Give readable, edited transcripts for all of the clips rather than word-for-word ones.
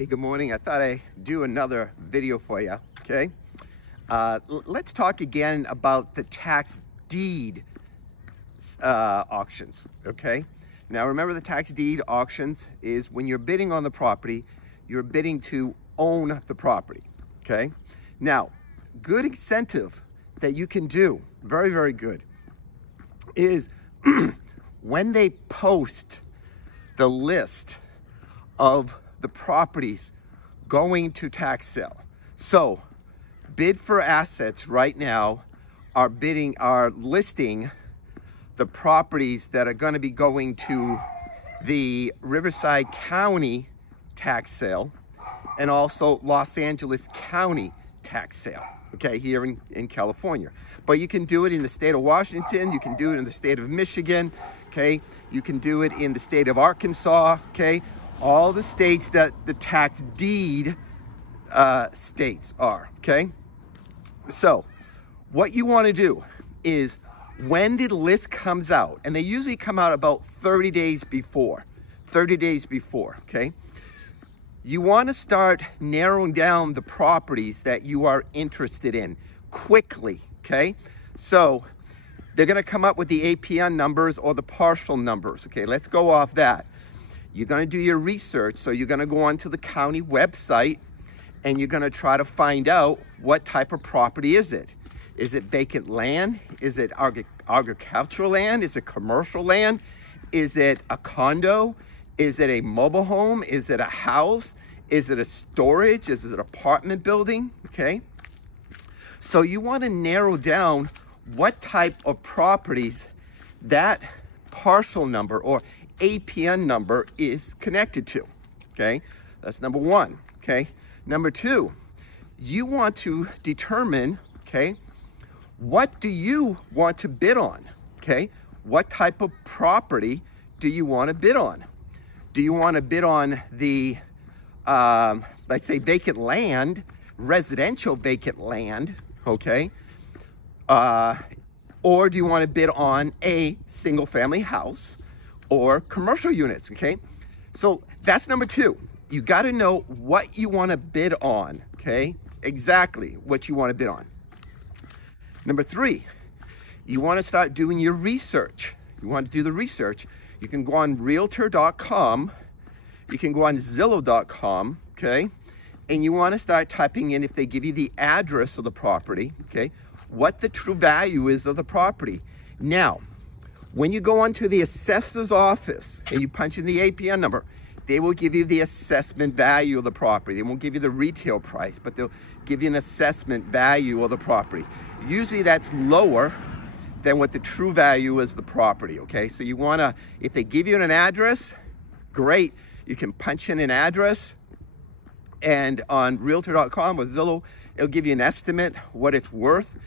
Hey, good morning. I thought I'd do another video for you, okay? Let's talk again about the tax deed auctions, okay? Now remember, the tax deed auctions is when you're bidding on the property, you're bidding to own the property, okay? Now, good incentive that you can do, very, very good, is when they post the list of the properties going to tax sale. So Bid for Assets right now are listing the properties that are going to be going to the Riverside County tax sale and also Los Angeles County tax sale, okay, here in California. But you can do it in the state of Washington, you can do it in the state of Michigan, okay, you can do it in the state of Arkansas, okay, all the states that the tax deed states are, okay? So what you want to do is when the list comes out, and they usually come out about 30 days before, okay? You want to start narrowing down the properties that you are interested in quickly, okay? So they're going to come up with the APN numbers or the parcel numbers, okay? Let's go off that. You're going to do your research, so you're going to go onto the county website and you're going to try to find out what type of property is it. Is it vacant land? Is it agricultural land? Is it commercial land? Is it a condo? Is it a mobile home? Is it a house? Is it a storage? Is it an apartment building? Okay. So you want to narrow down what type of properties that parcel number or APN number is connected to, okay? That's number one, okay? Number two, you want to determine, okay, what do you want to bid on, okay? What type of property do you want to bid on? Do you want to bid on the, let's say, vacant land, residential vacant land, okay? Or do you want to bid on a single family house or commercial units, okay? So that's number two. You got to know what you want to bid on, okay? Exactly what you want to bid on. Number three, you want to start doing your research. You want to do the research. You can go on realtor.com. You can go on Zillow.com, okay? And you want to start typing in, if they give you the address of the property, okay, what the true value is of the property. Now, when you go onto the assessor's office and you punch in the APN number, they will give you the assessment value of the property. They won't give you the retail price, but they'll give you an assessment value of the property. Usually that's lower than what the true value is of the property, okay? So you wanna, if they give you an address, great. You can punch in an address, and on realtor.com or Zillow, it'll give you an estimate what it's worth.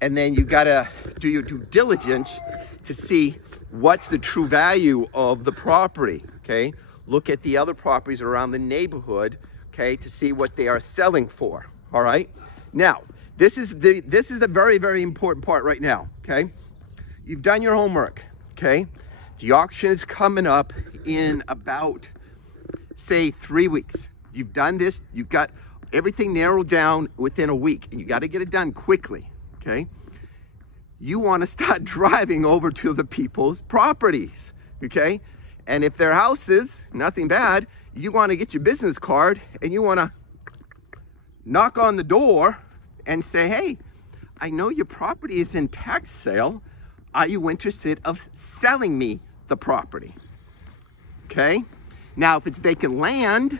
And then you gotta do your due diligence to see what's the true value of the property, okay? Look at the other properties around the neighborhood, okay, to see what they are selling for, all right? Now, this is the very, very important part right now, okay? You've done your homework, okay? The auction is coming up in about, say, 3 weeks. You've done this, you've got everything narrowed down within a week, and you got to get it done quickly, okay? You want to start driving over to the people's properties, okay? And if their houses, nothing bad, you want to get your business card and you want to knock on the door and say, hey, I know your property is in tax sale. Are you interested of selling me the property? Okay? Now, if it's vacant land,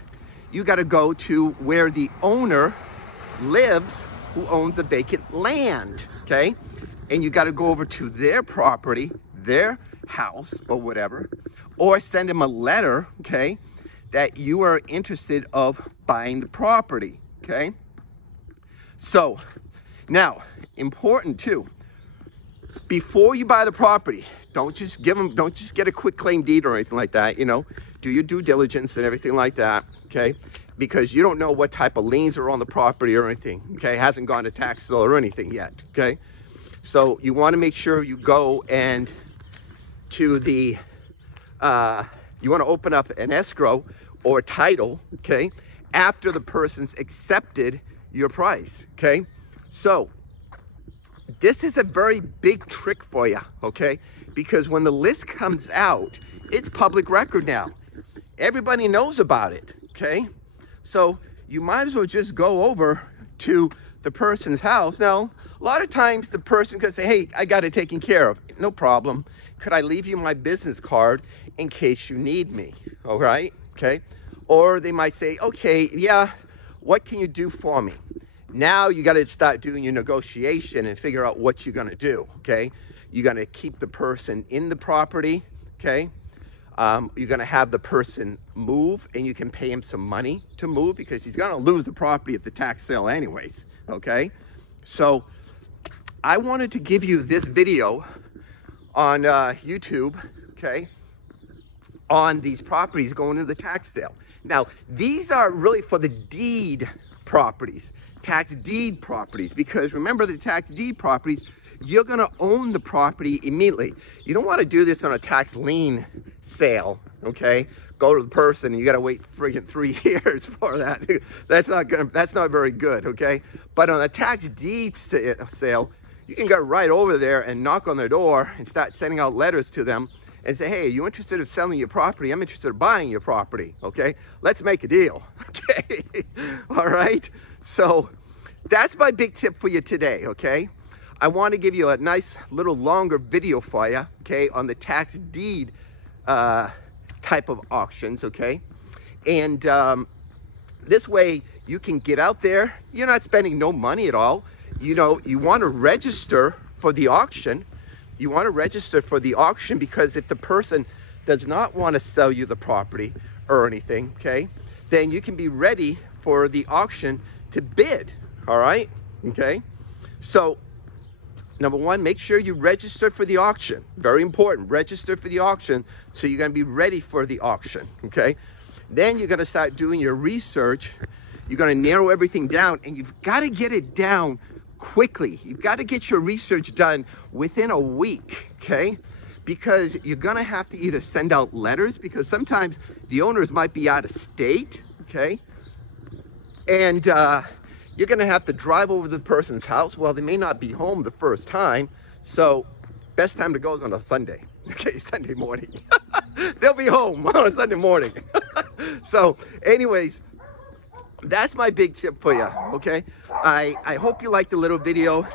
you got to go to where the owner lives who owns the vacant land, okay? And you got to go over to their property, their house or whatever, or send them a letter, okay, that you are interested of buying the property, okay? So now, important too, before you buy the property, don't just get a quick claim deed or anything like that, you know, do your due diligence and everything like that, okay? Because you don't know what type of liens are on the property or anything, okay? It hasn't gone to tax sale or anything yet, okay? So you want to make sure you go and to the, you want to open up an escrow or title, okay? after the person's accepted your price, okay? So this is a very big trick for you, okay? Because when the list comes out, it's public record now. Everybody knows about it, okay? So you might as well just go over to the person's house. Now, a lot of times the person could say, hey, I got it taken care of. No problem. Could I leave you my business card in case you need me? All right, okay? Or they might say, okay, yeah, what can you do for me? Now you got to start doing your negotiation and figure out what you're going to do, okay? You're going to keep the person in the property, okay? You're going to have the person move, and you can pay him some money to move because he's going to lose the property at the tax sale anyways, okay? So I wanted to give you this video on YouTube, okay, on these properties going to the tax sale. Now, these are really for the deed properties, tax deed properties, because remember the tax deed properties, you're gonna own the property immediately. You don't wanna do this on a tax lien sale, okay? Go to the person and you gotta wait friggin' 3 years for that. That's not very good, okay? But on a tax deed sale, you can go right over there and knock on their door and start sending out letters to them and say, hey, are you interested in selling your property? I'm interested in buying your property, okay? Let's make a deal, okay? All right? So that's my big tip for you today, okay? I want to give you a nice little longer video for you, okay, on the tax deed type of auctions, okay? And this way you can get out there. You're not spending no money at all. You know, you want to register for the auction. You want to register for the auction because if the person does not want to sell you the property or anything, okay, then you can be ready for the auction to bid, all right, okay? So, number one, make sure you register for the auction. Very important, register for the auction so you're going to be ready for the auction, okay? Then you're going to start doing your research. You're going to narrow everything down, and you've got to get it down quickly. You've got to get your research done within a week, okay? Because you're going to have to either send out letters, because sometimes the owners might be out of state, okay? And you're going to have to drive over to the person's house. Well, they may not be home the first time, so best time to go is on a Sunday, okay? Sunday morning. They'll be home on a Sunday morning. So anyways, that's my big tip for you, okay? I hope you liked the little video.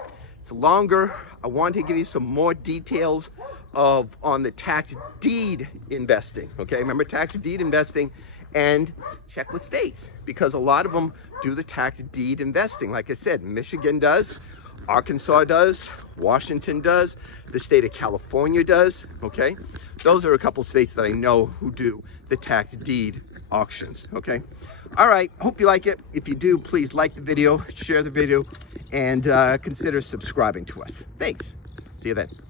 It's longer. I want to give you some more details on the tax deed investing, okay? Remember tax deed investing, and check with states because a lot of them do the tax deed investing. Like I said, Michigan does, Arkansas does, Washington does, the state of California does, okay? Those are a couple states that I know who do the tax deed auctions, okay? All right, hope you like it. If you do, please like the video, share the video, and consider subscribing to us. Thanks. See you then.